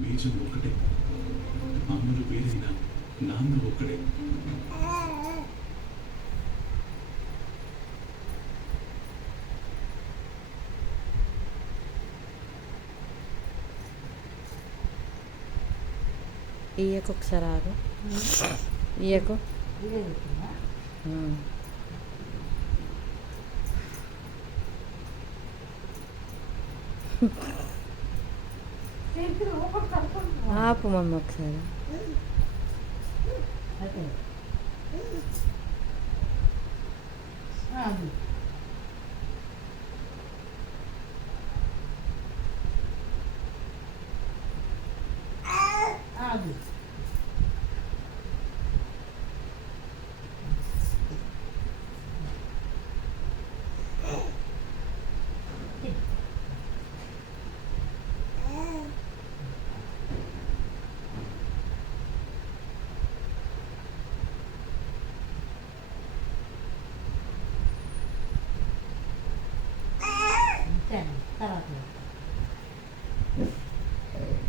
బీజం ఒకటే, అమ్మలు వేరైనా నాన్న ఒక్కడే. ఇయ్యకు ఒకసారి ఆగు, ఇయ్యకు. ఆపు మమ్మీ ఒకసారి. తర్వాత